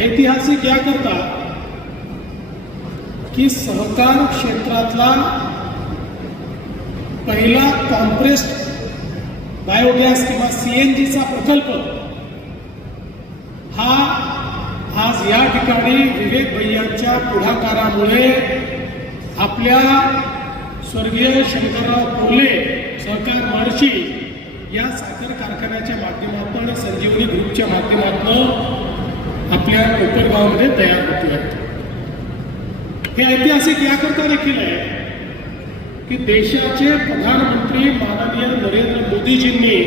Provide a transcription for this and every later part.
ऐतिहासिक या करता याकरता की सहकार क्षेत्रातला पहिला कॉम्प्रेस्ड बायोगॅस किंवा सीएनजीचा प्रकल्प हा आज या ठिकाणी विवेक भैयांच्या पुढाकारामुळे आपल्या स्वर्गीय शंकरराव कोल्हे सहकार महर्षी या साखर कारखान्याच्या माध्यमातून संजीवनी ग्रुपच्या माध्यमातून आपल्या कोकणगावमध्ये तयार होते. आहेत हे ऐतिहासिक याकरता देखील आहे की देशाचे प्रधानमंत्री माननीय नरेंद्र मोदीजींनी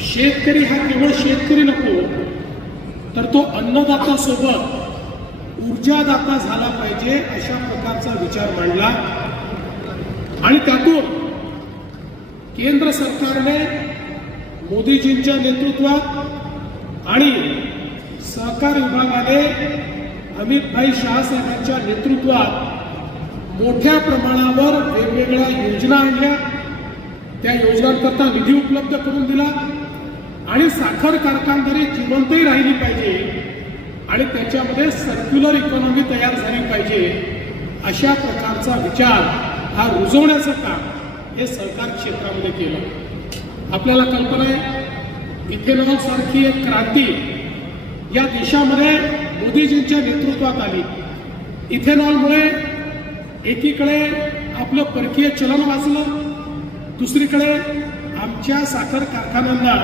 शेतकरी हा केवळ शेतकरी नको तर तो अन्नदाता सोबत ऊर्जादाता झाला पाहिजे अशा प्रकारचा विचार मांडला. आणि त्यातून केंद्र सरकारने मोदीजींच्या नेतृत्वात आणि सहकार विभागाने अमितभाई शहासाहेबांच्या नेतृत्वात मोठ्या प्रमाणावर वेगवेगळ्या योजना आणल्या. त्या योजनांकरता निधी उपलब्ध करून दिला. आणि साखर कारखानदारी जिवंतही राहिली पाहिजे आणि त्याच्यामध्ये सर्क्युलर इकॉनॉमी तयार झाली पाहिजे अशा प्रकारचा विचार हा रुजवण्याचं काम हे सहकार क्षेत्रामध्ये केलं. आपल्याला कल्पना आहे इथेनॉल सारखी एक क्रांती या देशामध्ये मोदीजींच्या नेतृत्वात आली. इथेनॉलमुळे एकीकडे आपलं परकीय चलन वाचलं दुसरीकडे आमच्या साखर कारखान्यांना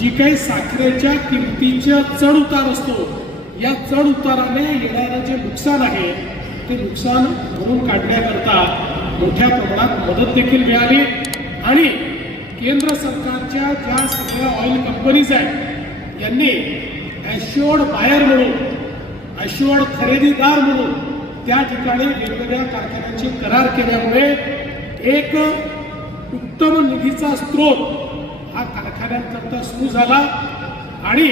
जी काही साखरेच्या किमतीचा चढ उतार असतो या चढ उताराने येणारं जे नुकसान आहे ते नुकसान भरून काढण्याकरता मोठ्या प्रमाणात मदत देखील मिळाली. आणि केंद्र सरकारच्या ज्या सगळ्या ऑइल कंपनीज आहेत यांनी ॲश्युअर्ड बायर म्हणून ॲश्युअर्ड खरेदीदार म्हणून त्या ठिकाणी वेगवेगळ्या कारखान्यांचे करार केल्यामुळे एक उत्तम निधीचा स्रोत हा कारखान्यांकरता सुरू झाला आणि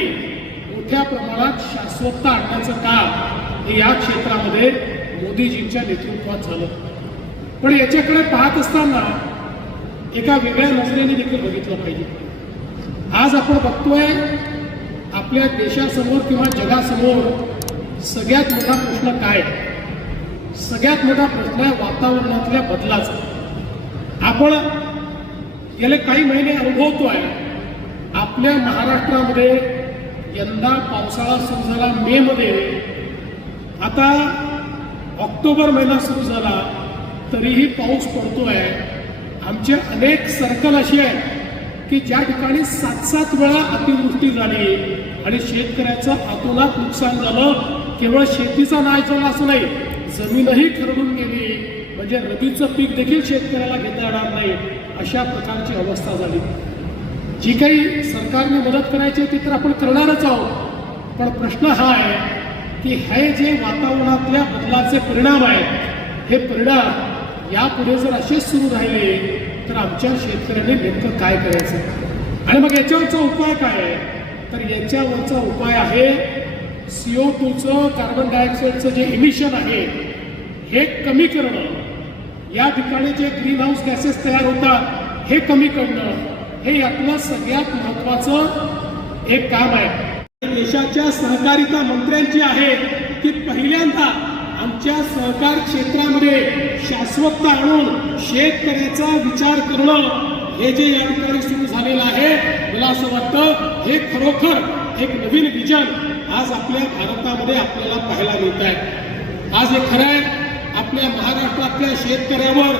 मोठ्या प्रमाणात शाश्वतता आणण्याचं काम हे या क्षेत्रामध्ये मोदीजींच्या नेतृत्वात झालं. पण याच्याकडे पाहत असताना एका वेगळ्या नजरेने देखील बघितलं पाहिजे. आज आपण बघतोय आपल्या देशासमोर किंवा जगासमोर सगळ्यात मोठा प्रश्न काय? सगळ्यात मोठा प्रश्न आहे वातावरणातल्या बदलाचा. आपण गेले काही महिने अनुभवतो आहे आपल्या महाराष्ट्रामध्ये यंदा पावसाळा सुरू झाला मे मध्ये. आता ऑक्टोबर महिना सुरू झाला तरीही पाऊस पडतो आहे आमचे अनेक सर्कल अशी आहेत. की ज्या ठिकाणी सात सात वेळा अतिवृष्टी झाली आणि शेतकऱ्याचं अतोलात नुकसान झालं केवळ शेतीचा नाश झाला असं नाही जमीनही खरडून गेली. म्हणजे रबीचं पीक देखील शेतकऱ्याला घेता येणार नाही अशा प्रकारची अवस्था झाली. जी काही सरकारने मदत करायची ती तर आपण करणारच आहोत. पण प्रश्न हा आहे की हे जे वातावरणातल्या बदलाचे परिणाम आहेत हे परिणाम यापुढे जर असेच सुरू राहिले तर आमच्या शेतकऱ्यांनी नेमकं काय करायचं? आणि मग याच्यावरचा उपाय काय आहे? तर याच्यावरचा उपाय आहे सीओ टूचं कार्बन डायऑक्साईडचं जे इमिशन आहे हे कमी करणं. या ठिकाणी जे ग्रीन हाऊस गॅसेस तयार होतात हे कमी करणं. हे यातलं सगळ्यात महत्वाचं एक काम आहे. देशाच्या सहकारिता मंत्र्यांची आहे की पहिल्यांदा आमच्या सहकार क्षेत्रामध्ये शाश्वतता आणून शेतकऱ्याचा विचार करणं हे जे या ठिकाणी सुरू झालेलं आहे मला असं वाटतं हे खरोखर एक नवीन विजन आज आपल्या भारतामध्ये आपल्याला पाहायला मिळत आहे. आज हे खरं आहे आपल्या महाराष्ट्रातल्या शेतकऱ्यावर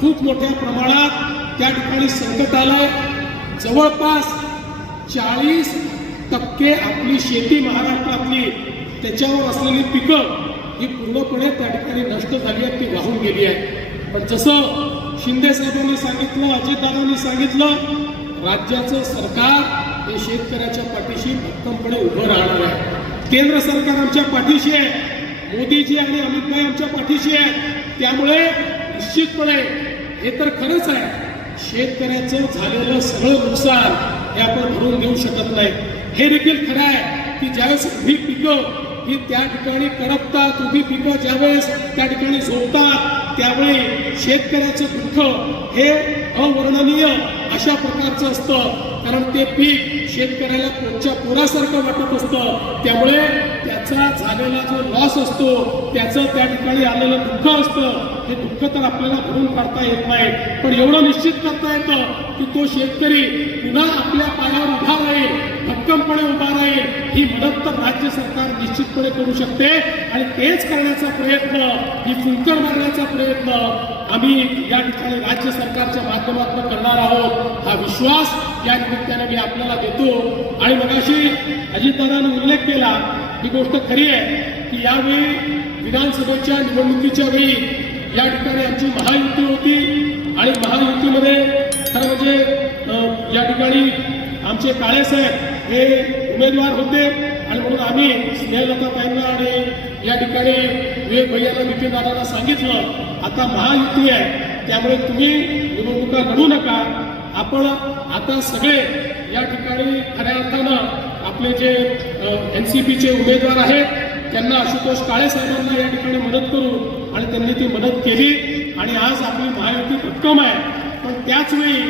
खूप मोठ्या प्रमाणात त्या ठिकाणी संकट आलंय. जवळपास चाळीस टक्के आपली शेती महाराष्ट्रातली त्याच्यावर असलेली पिकं ही पूर्णपणे त्या ठिकाणी नष्ट झाली आहे ती वाहून गेली आहे. पण जसं शिंदे साहेबांनी सांगितलं अजितदादांनी सांगितलं राज्याचं सरकार हे शेतकऱ्याच्या पाठीशी भक्कमपणे उभं राहणार आहे. केंद्र सरकार आमच्या पाठीशी आहे. मोदीजी आणि अमित भाई आमच्या पाठीशी आहे त्यामुळे निश्चितपणे हे तर खरंच आहे शेतकऱ्याचं झालेलं सगळं नुकसान हे आपण भरून देऊ शकत नाही. हे देखील खरं आहे की ज्यावेळेस ही पिकं ही त्या ठिकाणी करपतात उभी पिकं ज्यावेळेस त्या ठिकाणी झोपतात त्यावेळी शेतकऱ्याचं दुःख हे अवर्णनीय अशा प्रकारचं असतं. कारण ते पीक शेतकऱ्याला कोणच्या पुरासारखं वाटत असतं. त्यामुळे त्याचा झालेला जो लॉस असतो त्याचं त्या ठिकाणी आलेलं दुःख असतं. हे दुःख तर आपल्याला भरून काढता येत नाही. पण एवढं निश्चित करता येतं की तो शेतकरी पुन्हा आपल्या पायावर उभा राहील. भक्कमपणे उभा राहील ही मदत तर राज्य सरकार निश्चितपणे करू शकते. आणि तेच करण्याचा प्रयत्न ही फुंकर मारण्याचा प्रयत्न आम्ही या ठिकाणी राज्य सरकारच्या माध्यमातून करणार आहोत. हा विश्वास या निमित्ताने मी आपल्याला देतो. आणि मगाशी अजितदादांनी उल्लेख केला ही गोष्ट खरी आहे की यावेळी विधानसभेच्या निवडणुकीच्या वेळी या ठिकाणी आमची महायुती होती. आणि महायुतीमध्ये खरं म्हणजे या ठिकाणी आमचे काळेसाहेब हे उमेदवार होते आणि म्हणून आम्ही स्नेहलताताईंना आणि या ठिकाणी विवेक भैयाला नितीन सांगितलं आता महायुती आहे त्यामुळे तुम्ही निवडणुका लढू नका. आपण आता सगळे या ठिकाणी खऱ्या अर्थानं आपले जे एन सी पीचे उमेदवार आहेत त्यांना आशुतोष काळे साहेबांना या ठिकाणी मदत करू. आणि त्यांनी ती मदत केली आणि आज आपली महायुती भक्कम आहे. पण त्याच वेळी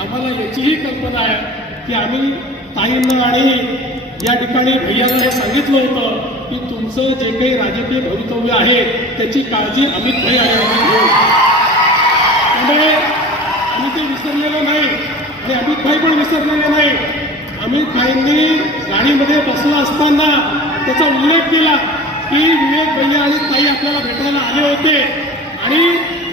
आम्हाला याचीही कल्पना आहे की आम्ही ताईंना आणि या ठिकाणी भैयाला हे सांगितलं होतं की तुमचं जे काही राजकीय भवितव्य आहे त्याची काळजी अमित भाई आयोगाने घेऊ त्यामुळे आम्ही ते विसरलेलं नाही आणि अमित भाई पण विसरलेले नाही. अमित भाईंनी गाडीमध्ये बसला असताना त्याचा उल्लेख केला की विवेक भैया आणि ताई आपल्याला भेटायला आले होते. आणि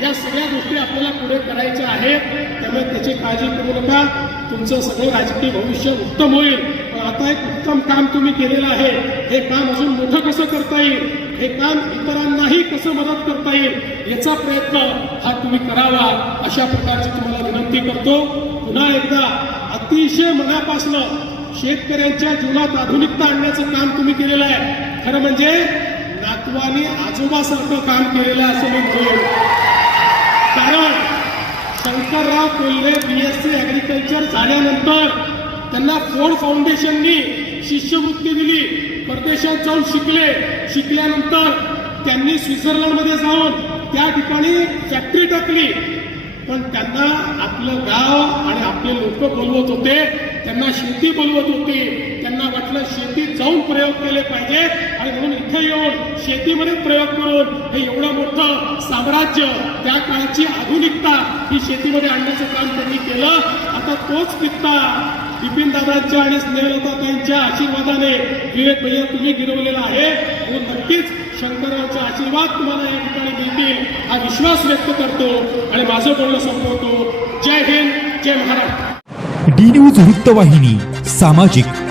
या सगळ्या गोष्टी आपल्याला पुढे करायच्या आहेत त्यामुळे त्याची काळजी करू नका. तुमचं सगळं राजकीय भविष्य उत्तम होईल. पण आता एक उत्तम काम तुम्ही केलेलं आहे. हे काम अजून मोठं कसं करता येईल? हे काम इतरांनाही कसं मदत करता येईल? याचा प्रयत्न हा तुम्ही करावा अशा प्रकारची तुम्हाला विनंती करतो. पुन्हा एकदा अतिशय मनापासनं शेतकऱ्यांच्या जीवनात आधुनिकता आणण्याचं काम तुम्ही केलेलं आहे. खरं म्हणजे नातवानी आजोबासारखं काम केलेलं आहे असं मी म्हणेन. कारण Shankarrao Kolhe B S C agriculture झाल्यानंतर त्यांना फोर्ड फाउंडेशननी शिष्यवृत्ती दिली. परदेशात जाऊन शिकले. शिकल्यानंतर त्यांनी स्वित्झर्लंडमध्ये जाऊन त्या ठिकाणी फॅक्टरी टाकली. पण त्यांना आपलं गाव आणि आपले लोक बोलवत होते. त्यांना शेती बोलवत होती. त्यांना वाटलं शेतीत जाऊन प्रयोग केले पाहिजेत आणि म्हणून इथे येऊन शेतीमध्ये प्रयोग करून हे एवढं मोठं साम्राज्य त्या काळची आधुनिकता ही शेतीमध्ये आणण्याचं काम त्यांनी केलं. आता तोच किस्सा बिपिन दादांच्या आणि स्नेहलताताईंच्या आशीर्वादाने विवेक भैया तुम्ही गिरवलेला आहे. म्हणून नक्कीच शंकराचे आशीर्वाद तुम्हाला या ठिकाणी मिळतील. हा विश्वास व्यक्त करतो आणि माझं बोलणं संपवतो. जय हिंद जय महाराष्ट्र. डी न्यूज वृत्तवाहिनी सामाजिक.